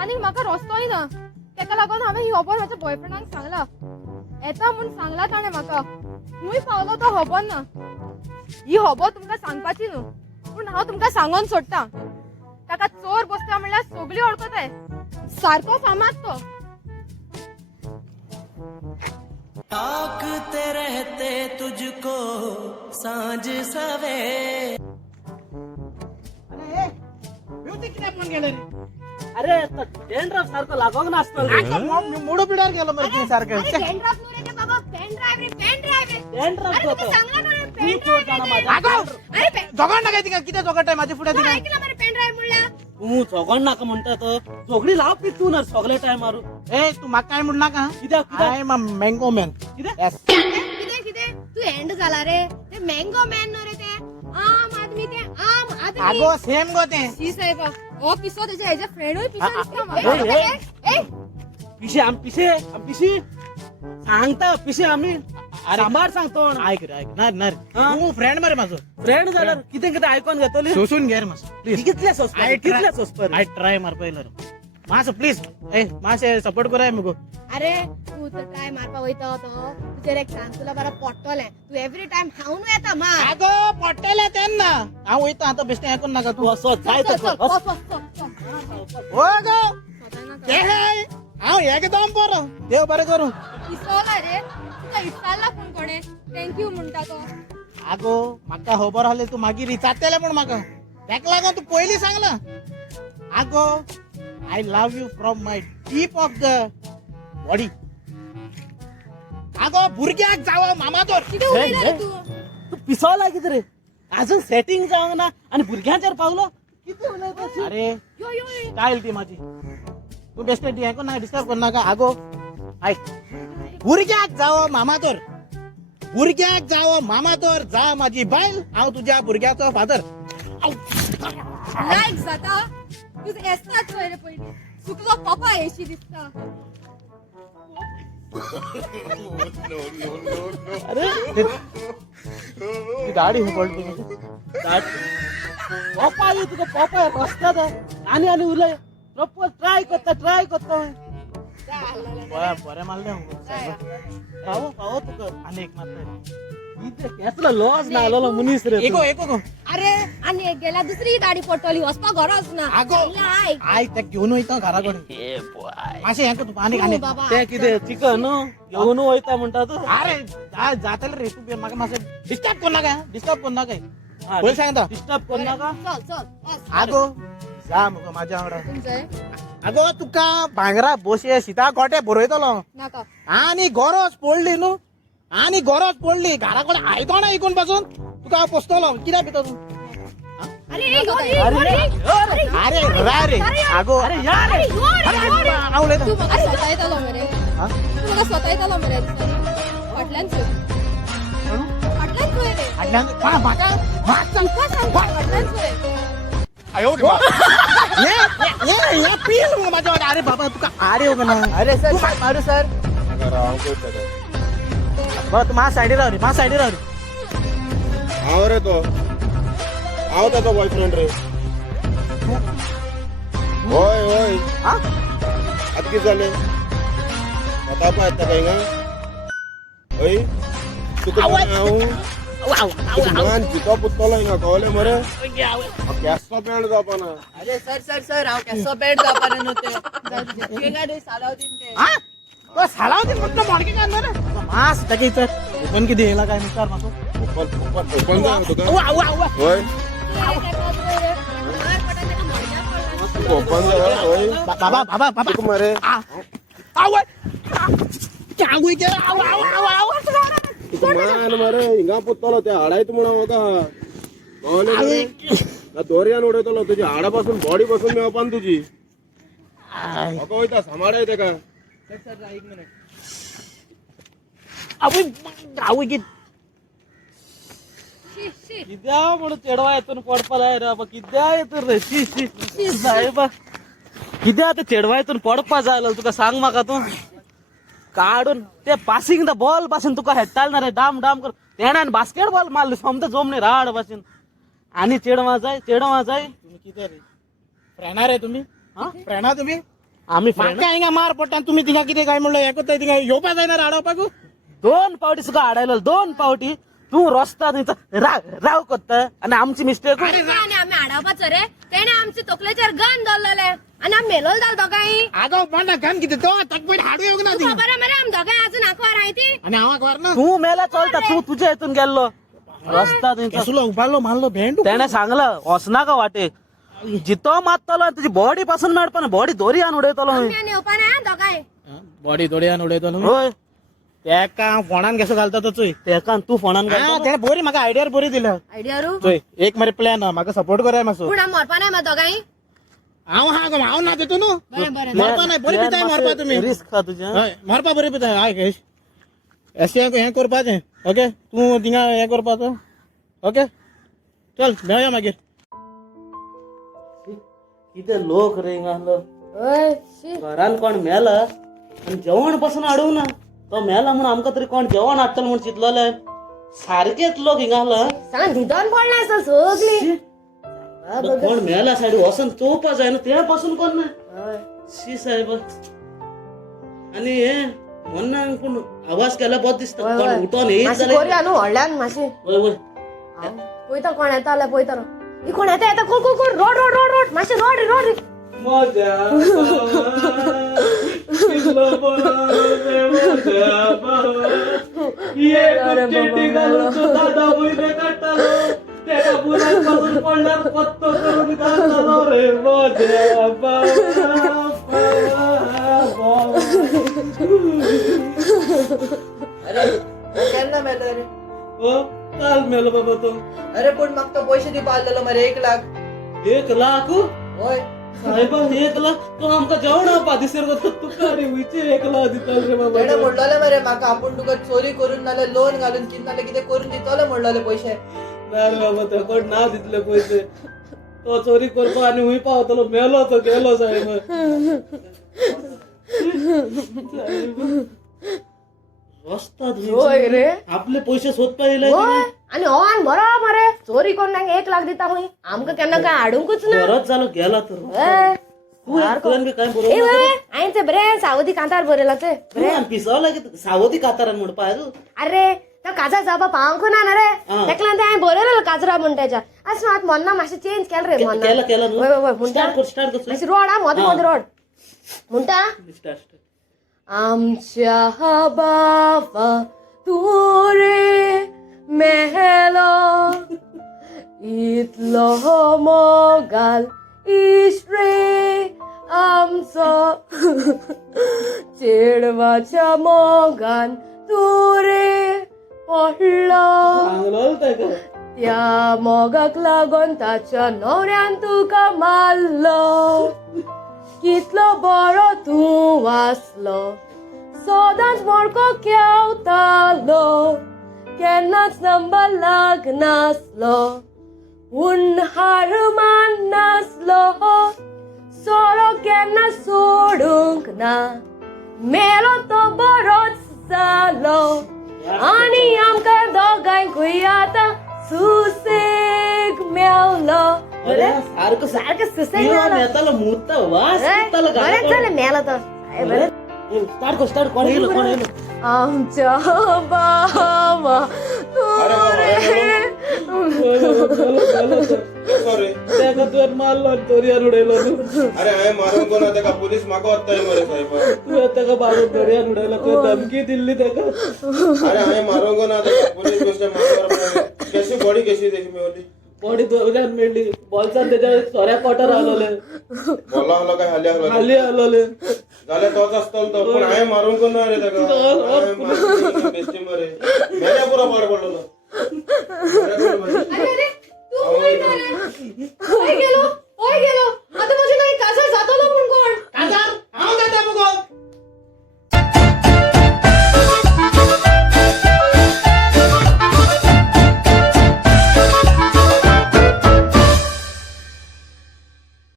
आनी म्हाका रस्तोय ना तेका लागून हांवें ही खबर म्हाज्या बॉयफ्रेंडाक सांगला येता म्हूण सांगला ताणें म्हाका तुमी पावलो तो खबर ना ही खबर तुमकां सांगपाची न्हू पूण हांव तुमकां सांगून सोडटा ताका चोर बसता म्हणल्यार सगळी वळखताय सारको फामाद तो ताकते रहते तुझको सांझ सवेरे म्युझिक किती पण गेलं रे अरे डेंड्रफ सारखं लागोग नाचतो मोडो पिडार गेलो मरे सारखं पेनड्राइव नो रे बाबा पेनड्राइव रे डेंड्रफ अरे होतो तुका सांगला ना रे तू चोर जाणा पेनड्राइव माझा अरे जोगाड नाकाय तिका किती जोगाट आहे माझ्या पुढे तू तिका ऐकला मरे पेनड्राइव म्हणला तू चोगण नाका म्हणता तो झोगडी लाव पितू ना सगळे टाइम मारू ए तू माका काय म्हणला का कित्याक I am a mango man कित्याक यस किते किते तू एंड झाला रे ते मँगो मॅन नो रे ते आम आदमी ते आम आदमी आगो सेम गो ते शी साहेब ओ पिसो त्याच्या ह्याच्या फ्रेंडोय पिसो दिसता ए, मला ए पिशे सांगता पिशे आम्ही सांबार सांगतो ऐक रे ऐक नार नार हा? तू फ्रेंड मरे माझो फ्रेंड झालं किती किती ऐकून घेतली सोसून घे रे माझं प्लीज कितल्या सोसपर कितल्या सोसपर आय ट्राय मार पहिलं माझं प्लीज ए मासे सपोर्ट कराय मगो अरे तू तर काय मारपा वयता तो तुजेर एक सांग तुला बरा पडटोले तू एव्हरी टाइम खाऊन येता मा आगो पट्टेले त्यांना हांव वयता आता बेश्टे ऐकून नाका तू तू असो जाय चल, चल, तर चल, चल, चल, चल. हो गो स्वतः ना ते कर. हाय हांव एकदम बरो देव बरें करू पिसोला रे तुका इस्तारला फोन कोणे थँक्यू म्हणटा तो आगो म्हाका खबर आसली तू मागीर विचारतले म्हण म्हाका ताका लागून तू पयलीं सांगला आगो I love you from my deep of the body आगो भुरग्याक जावं मामातोर किती उलयला रे तू तू पिसवला किती रे अजून सेटिंग जावं ना आणि भुरग्यांचेर पावलो किती उलयता अरे यो यो यो. स्टाईल ती माझी तू बेश्टे ती ऐकून नाका डिस्टर्ब करू नाका आगो ऐक भुरग्याक जावं मामातोर भुरग्याक जावं मामातोर जा माझी बायल हांव तुझ्या भुरग्याचो फादर लायक जाता तुझं एस्ताच रे पयली चुकलो पप्पा येशी दिसता अरे ती गाडी हुबळली पप्पा ये तुका पप्पा रस्त्यात आणि आणि उलय प्रपोज ट्राय करता बरें मारले पावो पावो तुका आणि एक मात्र इथे कसला लॉस ना आलो मनीस रे तू. एगो एगो गो अरे आणि एक गेल्या दुसरी गाडी पडटली वचपा गरज ना आगो आय आय ते घेऊन वयता घरा कडेन मातशें हें कर तू आनी आनी बाबा ते किती चिकन घेऊन वयता म्हणता तू अरे जातले रे तू म्हाका मातशें डिस्टर्ब करू नाका डिस्टर्ब करू नाका हा, पयलीं सांगता डिस्टर्ब करू नका चल चल बस. आगो जा मुगो म्हाज्या वांगडा तुमचंय आगो तुका भांगरा बोशे सीता गोटे बरयतलो नाका आनी गरज पडली न्हू आनी गरज पडली घरा कडेन आयतो ना इकून पासून तुका हांव पोसतलो कित्याक भितर तू अरे यो रे, अरे, यो रे. अरे रा रे आगो अरे यार अरे यो रे, यो रे. हांव उलयता तू म्हाका स्वता येतलो मरे हा? तू म्हाका स्वता येतलो मरे फाटल्यान चोय फाटल्यान चोय रे फाटल्यान म्हाका तुका सांग फाटल्यान चोय ये पील मग माझ्या वांगडा. अरे बाबा तुका आरे हो ना अरे सर मारू सर बरं तू माझ्या सायडीर राव रे माझ्या सायडीर राव रे हांव रे तो हांव ताचो बॉयफ्रेंड रे होय होय हा आतां कितें जालें वतापा येता काय हिंगा हय तुका हांव मान जितो पुत्तलो हिंगा कळ्ळें मरे केसो पेंड जावपा ना अरे सर हांव केसो पेंट जावपाना न्हू ते गाडी सालावतीन ते हा तो सालाव ती म्हटलं मडके काय रे मास ताके इतर पण किती येला काय विचार मातो ओपन जा तुका होय तुका ओपन जा होय बाबा बाबा बाबा तुका मरे आव चांगू के आव आव आव आव तुका मान मरे हिंगा पुत्तलो ते हाडायत म्हणून म्हाका कळ्ळें ना दोरयान उडयतलो तुजी हाडा पासून बॉडी पासून मेवपान तुजी म्हाका वयता सांबाळाय तेका आवय आवय की किद्या म्हणून चेडवा येतून पडपा जाय रे बाबा किद्या येतून रे शी शी साहेबा किद्या ते चेडवा येतून पडपा जायला तुका सांग म्हाका तू काढून ते पासिंग द बॉल पासून तुका हेट्टाल ना रे डाम डाम कर तेण्यान बास्केट बॉल मारले समजा जमणे राड पासून आणि चेडवा जाय तुम्ही किती रे फ्रेंड रे तुम्ही फ्रेंड आहा तुम्ही आम्ही friend. म्हाका हिंगा मार पडटा आनी तुमी तिंगा कितें काय म्हणलं हें तिंगा येवपा जायना राडोवपाक 2 पावटी सुद्धा आडायलो 2 पावटी तू रस्ता थंयचा राव कोत्ता आणि आमची मिस्टेक आणि आम्ही आडावपाचो रे तेणे आमच्या तकलेचेर गन दवरलेले आणि आम्ही मेलोल जाल दोगांय आगो म्हणा घान कितें तो तकपीट हाडू येवंक ना ती खबर आहे मरे आम दोगांय अजून आखवार आहे ती आनी हांव वारना तू मेला चलता तू तुझ्या हितून गेल्लो रस्ता थंयचा केसुलो उबारलो मारलो भेंड त्याने सांगलं वसना का वाटे जितो मारतलो तुझी बॉडी पासून मेळपा ना बॉडी दोरी आन उडयतलो आम्ही आणि येवपा नाही दोगांय बॉडी दोडयान उडयतो न्हू होय तेका फोणान कसो घालता तो चोय तेका तू फोनान घालतो तेणे बरी म्हाका आयडियार बरी दिल्या आयडिया रू चोय एक मरे प्लॅन म्हाका सपोर्ट कराय मातसो पूण आमी मरपा नाही मग दोगांय हांव ना तेतून न्हू बरें बरें मरपा नाही बरी पिताय मरपा तुमी रिस्क खा तुझ्या हय मरपा बरी पिताय आय केश अशें हें करपाचें ओके तूं थिंगा हें करपाचो ओके चल मेळया मागीर किती लोक रे हिंगा घरान कोण मेला आणि जेवण पासून अडवू ना तो मेला म्हणून आमकां तरी कोण जेवण हाडटलो म्हणून चिंतलोले सारकेच लोक हिंगा सांग न्हिदोन पडलाय सर सगळी कोण मेला सायडी वसन चोवपा जाय ना त्या पासून कोण ना शी साहेब आणि हे म्हणना कोण आवाज केला बहुत दिसता कोण उठोन येत मातशी जाल्यार करूया न्हू व्हडल्यान मातशी वय वय पळयता कोण येता जाल्यार पळयता ही कोण येता येता कोण कोण कोण रोड रोड रोड रोड मातशें रोड रे रोड रे मजा कितलो बरो रे मजा ये चिट्टी घालून तो दादा बुईने काढतालो तेका बुराक पासून पडल्यार पत्तो करून घालतालो रे मजा अरे केन्ना मेलो रे ओ काल मेलो बाबा तो अरे पण म्हाका तो पैसे दिवपा आसलेलो मरे 1 लाख 1 लाख होय साहेबा 1 लाख तो आमकां जेवणा पादिसेर करता तुका रे हुयचे 1 लाख दिता रे बाबा तेणे म्हणलोले मरे म्हाका आपूण तुका चोरी करून नाल्यार लोन घालून नाल्यार कितें करून दितलो म्हणलोले पैसे ना रे बाबा तो कोण ना दितले पयशे तो चोरी करतो आणि हुंय पावतलो मेलो तो गेलो साहेब रस्ता होय रे आपले पैसे सोदपा येयले होय आणि हो आन बरो मरे चोरी कोण नांग 1 लाख दिता हुंय आमकां केन्ना काय हाडूंकूच ना परत जालो गेला तर ए, तू तुवें बी काय ए बरोबर वय हांवें ते बरें सावधी कांतार बरयला ते तू पिसवला की सावधी कातारान म्हणपा अरे तो काजार जावपा पावंक ना रे हा. तेका लागून ते हांवें बरयलेलो काजरा म्हण तेच्या असं आतां मोन्ना मातशें चेंज केलें रे मोन्ना केला वय वय वय म्हणटा स्टार्ट कर मातशी रोड हा मोद मोद रोड म्हणटा स्टार्ट आमच्या बाबा तू रे मेलो इतलो मोगाल इश्रे आमचो चेडवाच्या मोगान तू रे पडलो चांगलो तेका त्या मोगाक लागून ताच्या न्हवऱ्यान तुका मारलो कितलो बरो तूं वाचलो सदांच मोडको केवतालो केन्नाच नंबर लागनासलो पूण हार माननासलो सोरो केन्ना सोडूंक ना मेलो तो बरोच जालो आनी आमकां दोगांयकूय आतां सुसेग मेवलो सारखं सारकें सुसेग मेवलो येतालो मुत्ता वास येतालो बरेंच जालें मेलो तो स्टार्ट कोण येयलो आमच्या बाबा तू रे सॉरी तेका तुवें मारलो दोरयार उडयलो अरे हांवें मारून कोण तेका पुलीस म्हाका वत्ताय मरे साहेब तुवें तेका मारून दोरयार उडयलो खंय धमकी दिल्ली तेका अरे हांवें मारून कोण तेका पुलीस गोश्ट मारल्यार कशी बॉडी कशी तेची मेवली बॉडी दोरयार मेळ्ळी बॉल्सान तेच्या सोऱ्या कोटर आलोले बोला आलो काय हाली आलो खाली आलोले जाल्यार तोच आसतलो तो पूण हांवें मारून कोण ना रे तेका हांवें मारून बेश्टी मरे मेल्या पुरो पाड पडलो अरे तू